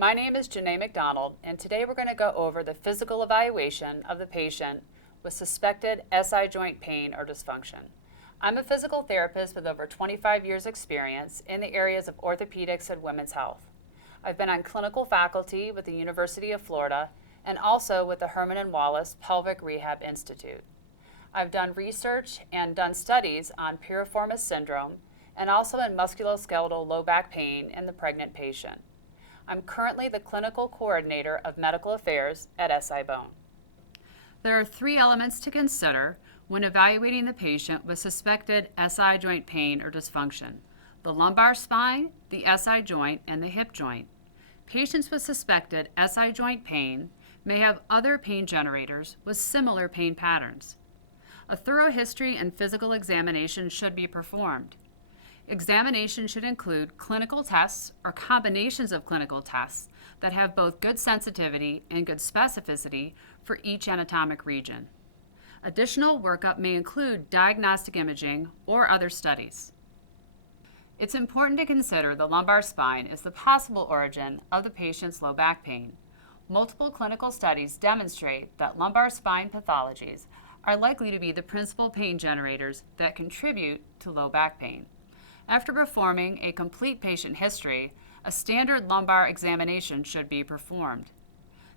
My name is Genne McDonald, and today we're going to go over the physical evaluation of the patient with suspected SI joint pain or dysfunction. I'm a physical therapist with over 25 years experience in the areas of orthopedics and women's health. I've been on clinical faculty with the University of Florida and also with the Herman and Wallace Pelvic Rehab Institute. I've done research and done studies on piriformis syndrome and also in musculoskeletal low back pain in the pregnant patient. I'm currently the clinical coordinator of medical affairs at SI-BONE. There are three elements to consider when evaluating the patient with suspected SI joint pain or dysfunction: the lumbar spine, the SI joint, and the hip joint. Patients with suspected SI joint pain may have other pain generators with similar pain patterns. A thorough history and physical examination should be performed. Examination should include clinical tests or combinations of clinical tests that have both good sensitivity and good specificity for each anatomic region. Additional workup may include diagnostic imaging or other studies. It's important to consider the lumbar spine as the possible origin of the patient's low back pain. Multiple clinical studies demonstrate that lumbar spine pathologies are likely to be the principal pain generators that contribute to low back pain. After performing a complete patient history, a standard lumbar examination should be performed.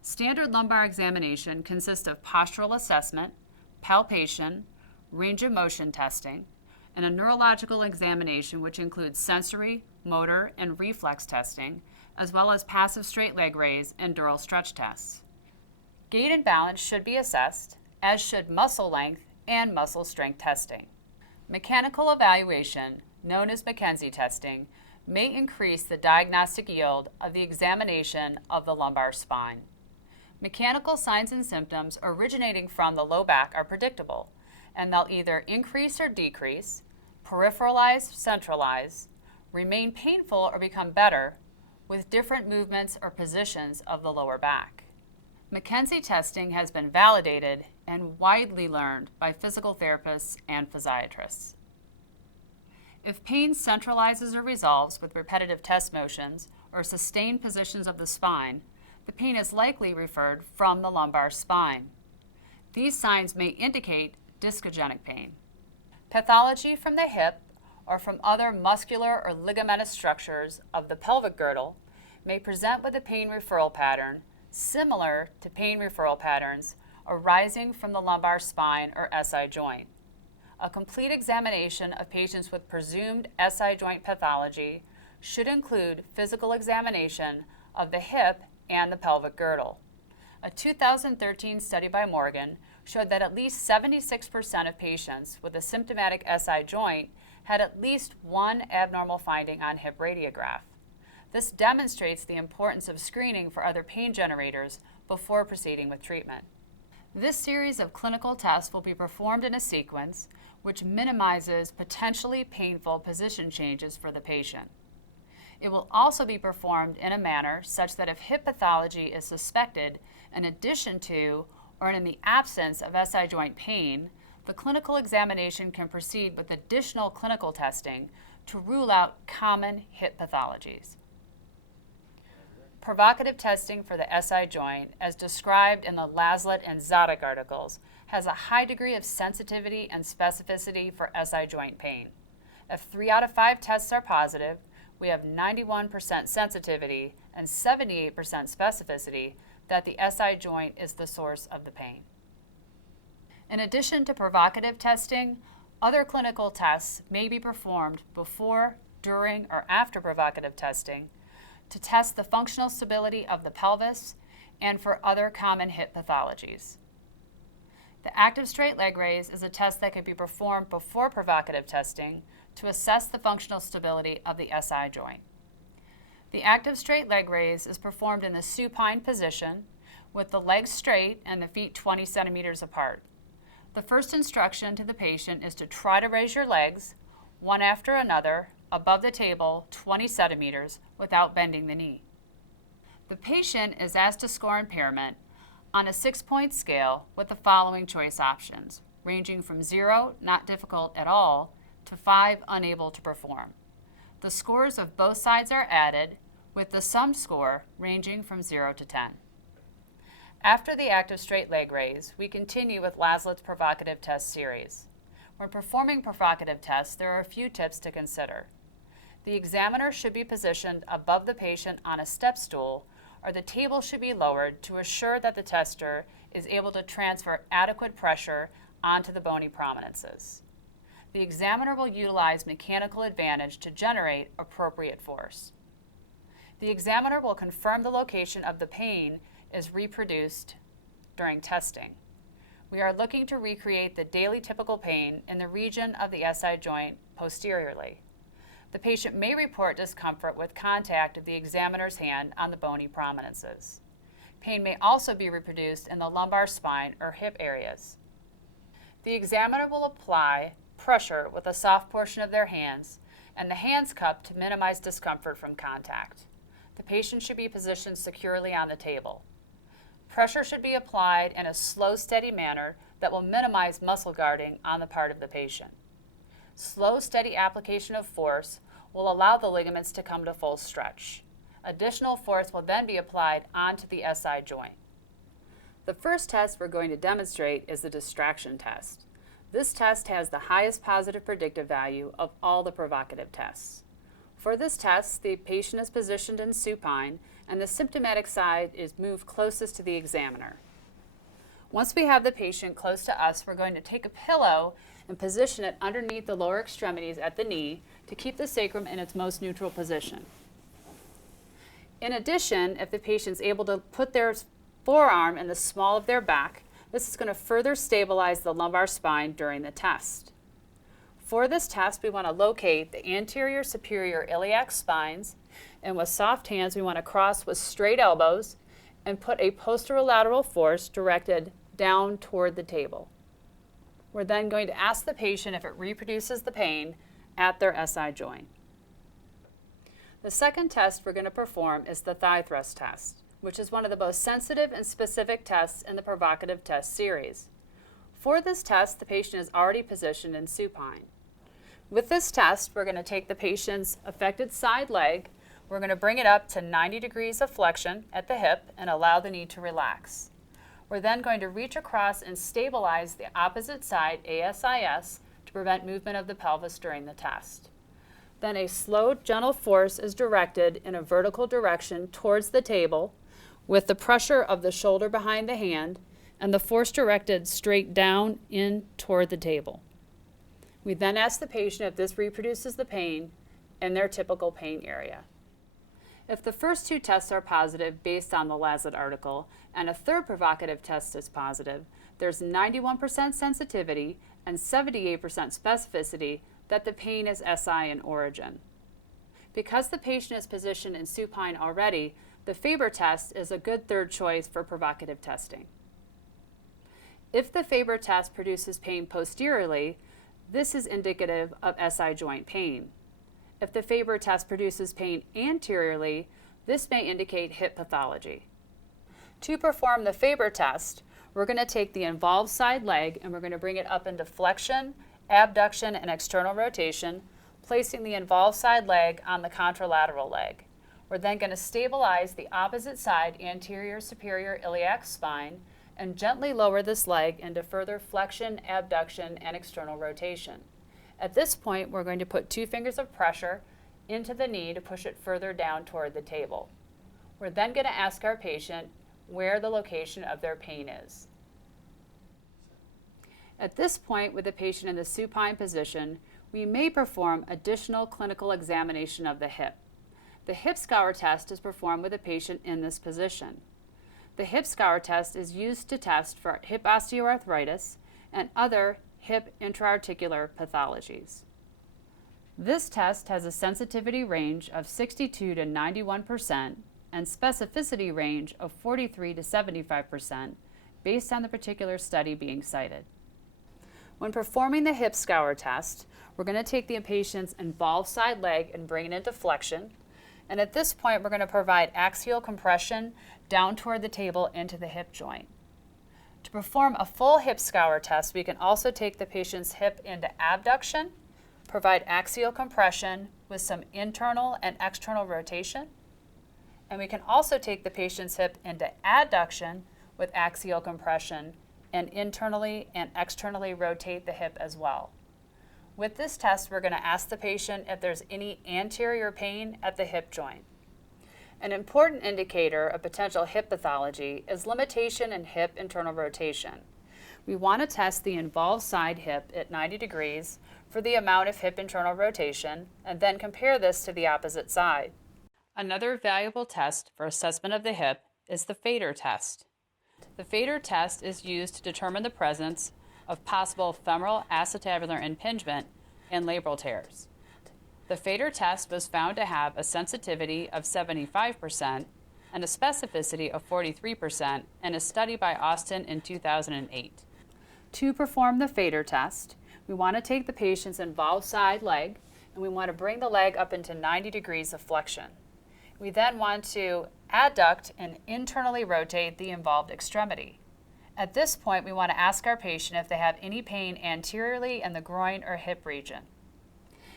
Standard lumbar examination consists of postural assessment, palpation, range of motion testing, and a neurological examination which includes sensory, motor, and reflex testing, as well as passive straight leg raise and dural stretch tests. Gait and balance should be assessed, as should muscle length and muscle strength testing. Mechanical evaluation, known as McKenzie testing, may increase the diagnostic yield of the examination of the lumbar spine. Mechanical signs and symptoms originating from the low back are predictable, and they'll either increase or decrease, peripheralize, centralize, remain painful, or become better with different movements or positions of the lower back. McKenzie testing has been validated and widely learned by physical therapists and physiatrists. If pain centralizes or resolves with repetitive test motions or sustained positions of the spine, the pain is likely referred from the lumbar spine. These signs may indicate discogenic pain. Pathology from the hip or from other muscular or ligamentous structures of the pelvic girdle may present with a pain referral pattern similar to pain referral patterns arising from the lumbar spine or SI joint. A complete examination of patients with presumed SI joint pathology should include physical examination of the hip and the pelvic girdle. A 2013 study by Morgan showed that at least 76% of patients with a symptomatic SI joint had at least one abnormal finding on hip radiograph. This demonstrates the importance of screening for other pain generators before proceeding with treatment. This series of clinical tests will be performed in a sequence which minimizes potentially painful position changes for the patient. It will also be performed in a manner such that if hip pathology is suspected, in addition to or in the absence of SI joint pain, the clinical examination can proceed with additional clinical testing to rule out common hip pathologies. Provocative testing for the SI joint, as described in the Laslett and Zodick articles, has a high degree of sensitivity and specificity for SI joint pain. If 3 out of 5 tests are positive, we have 91% sensitivity and 78% specificity that the SI joint is the source of the pain. In addition to provocative testing, other clinical tests may be performed before, during, or after provocative testing to test the functional stability of the pelvis and for other common hip pathologies. The active straight leg raise is a test that can be performed before provocative testing to assess the functional stability of the SI joint. The active straight leg raise is performed in the supine position with the legs straight and the feet 20 centimeters apart. The first instruction to the patient is to try to raise your legs, one after another, above the table 20 centimeters without bending the knee. The patient is asked to score impairment on a 6-point scale with the following choice options, ranging from 0, not difficult at all, to 5, unable to perform. The scores of both sides are added, with the sum score ranging from 0 to 10. After the active straight leg raise, we continue with Laslet's provocative test series. When performing provocative tests, there are a few tips to consider. The examiner should be positioned above the patient on a step stool, or the table should be lowered to assure that the tester is able to transfer adequate pressure onto the bony prominences. The examiner will utilize mechanical advantage to generate appropriate force. The examiner will confirm the location of the pain is reproduced during testing. We are looking to recreate the daily typical pain in the region of the SI joint posteriorly. The patient may report discomfort with contact of the examiner's hand on the bony prominences. Pain may also be reproduced in the lumbar spine or hip areas. The examiner will apply pressure with a soft portion of their hands and the hands cupped to minimize discomfort from contact. The patient should be positioned securely on the table. Pressure should be applied in a slow, steady manner that will minimize muscle guarding on the part of the patient. Slow, steady application of force will allow the ligaments to come to full stretch. Additional force will then be applied onto the SI joint. The first test we're going to demonstrate is the distraction test. This test has the highest positive predictive value of all the provocative tests. For this test, the patient is positioned in supine and the symptomatic side is moved closest to the examiner. Once we have the patient close to us, we're going to take a pillow and position it underneath the lower extremities at the knee to keep the sacrum in its most neutral position. In addition, if the patient's able to put their forearm in the small of their back, this is going to further stabilize the lumbar spine during the test. For this test, we want to locate the anterior superior iliac spines, and with soft hands, we want to cross with straight elbows and put a posterolateral force directed down toward the table. We're then going to ask the patient if it reproduces the pain at their SI joint. The second test we're going to perform is the thigh thrust test, which is one of the most sensitive and specific tests in the provocative test series. For this test, the patient is already positioned in supine. With this test, we're going to take the patient's affected side leg, we're going to bring it up to 90 degrees of flexion at the hip and allow the knee to relax. We're then going to reach across and stabilize the opposite side, ASIS, to prevent movement of the pelvis during the test. Then a slow, gentle force is directed in a vertical direction towards the table with the pressure of the shoulder behind the hand and the force directed straight down in toward the table. We then ask the patient if this reproduces the pain in their typical pain area. If the first two tests are positive based on the Laslet article and a third provocative test is positive, there's 91% sensitivity and 78% specificity that the pain is SI in origin. Because the patient is positioned in supine already, the Faber test is a good third choice for provocative testing. If the Faber test produces pain posteriorly, this is indicative of SI joint pain. If the Faber test produces pain anteriorly, this may indicate hip pathology. To perform the Faber test, we're going to take the involved side leg and we're going to bring it up into flexion, abduction, and external rotation, placing the involved side leg on the contralateral leg. We're then going to stabilize the opposite side anterior superior iliac spine and gently lower this leg into further flexion, abduction, and external rotation. At this point, we're going to put 2 fingers of pressure into the knee to push it further down toward the table. We're then going to ask our patient where the location of their pain is. At this point, with the patient in the supine position, we may perform additional clinical examination of the hip. The hip scour test is performed with a patient in this position. The hip scour test is used to test for hip osteoarthritis and other hip intra-articular pathologies. This test has a sensitivity range of 62 to 91% and specificity range of 43 to 75% based on the particular study being cited. When performing the hip scour test, we're going to take the patient's involved side leg and bring it into flexion. And at this point, we're going to provide axial compression down toward the table into the hip joint. To perform a full hip scour test, we can also take the patient's hip into abduction, provide axial compression with some internal and external rotation, And we can also take the patient's hip into adduction with axial compression and internally and externally rotate the hip as well. With this test, we're going to ask the patient if there's any anterior pain at the hip joint. An important indicator of potential hip pathology is limitation in hip internal rotation. We want to test the involved side hip at 90 degrees for the amount of hip internal rotation and then compare this to the opposite side. Another valuable test for assessment of the hip is the Fader test. The Fader test is used to determine the presence of possible femoral acetabular impingement and labral tears. The Fader test was found to have a sensitivity of 75% and a specificity of 43% in a study by Austin in 2008. To perform the Fader test, we want to take the patient's involved side leg and we want to bring the leg up into 90 degrees of flexion. We then want to adduct and internally rotate the involved extremity. At this point, we want to ask our patient if they have any pain anteriorly in the groin or hip region.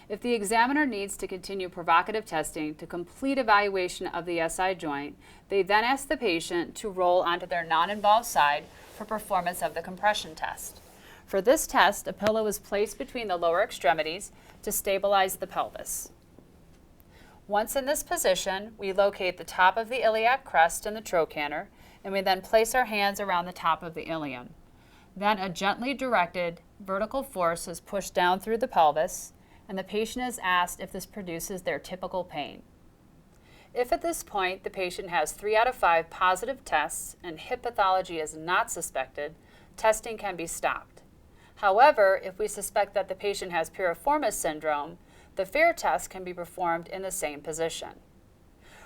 If the examiner needs to continue provocative testing to complete evaluation of the SI joint, they then ask the patient to roll onto their non-involved side for performance of the compression test. For this test, a pillow is placed between the lower extremities to stabilize the pelvis. Once in this position, we locate the top of the iliac crest and the trochanter, and we then place our hands around the top of the ilium. Then a gently directed vertical force is pushed down through the pelvis, and the patient is asked if this produces their typical pain. If at this point the patient has 3 out of 5 positive tests and hip pathology is not suspected, testing can be stopped. However, if we suspect that the patient has piriformis syndrome, the FAIR test can be performed in the same position.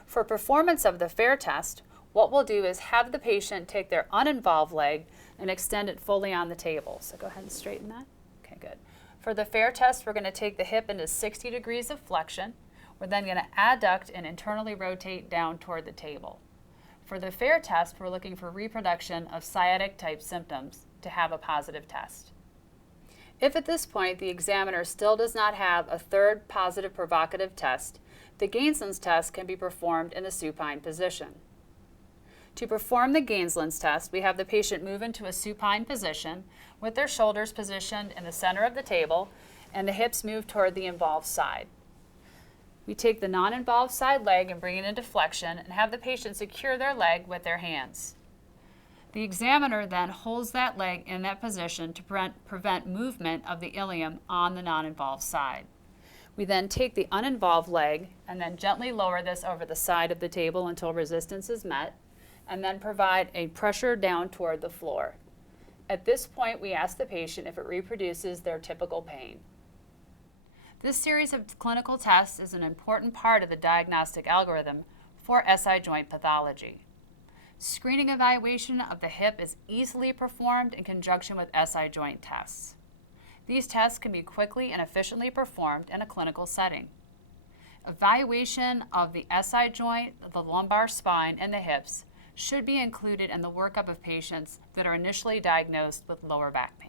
For performance of the FAIR test, what we'll do is have the patient take their uninvolved leg and extend it fully on the table. So go ahead and straighten that. Okay, good. For the FAIR test, we're going to take the hip into 60 degrees of flexion. We're then going to adduct and internally rotate down toward the table. For the FAIR test, we're looking for reproduction of sciatic type symptoms to have a positive test. If at this point the examiner still does not have a third positive provocative test, the Gainsland's test can be performed in the supine position. To perform the Gainsland's test, we have the patient move into a supine position with their shoulders positioned in the center of the table and the hips move toward the involved side. We take the non-involved side leg and bring it into flexion and have the patient secure their leg with their hands. The examiner then holds that leg in that position to prevent movement of the ilium on the non-involved side. We then take the uninvolved leg and then gently lower this over the side of the table until resistance is met, and then provide a pressure down toward the floor. At this point, we ask the patient if it reproduces their typical pain. This series of clinical tests is an important part of the diagnostic algorithm for SI joint pathology. Screening evaluation of the hip is easily performed in conjunction with SI joint tests. These tests can be quickly and efficiently performed in a clinical setting. Evaluation of the SI joint, the lumbar spine, and the hips should be included in the workup of patients that are initially diagnosed with lower back pain.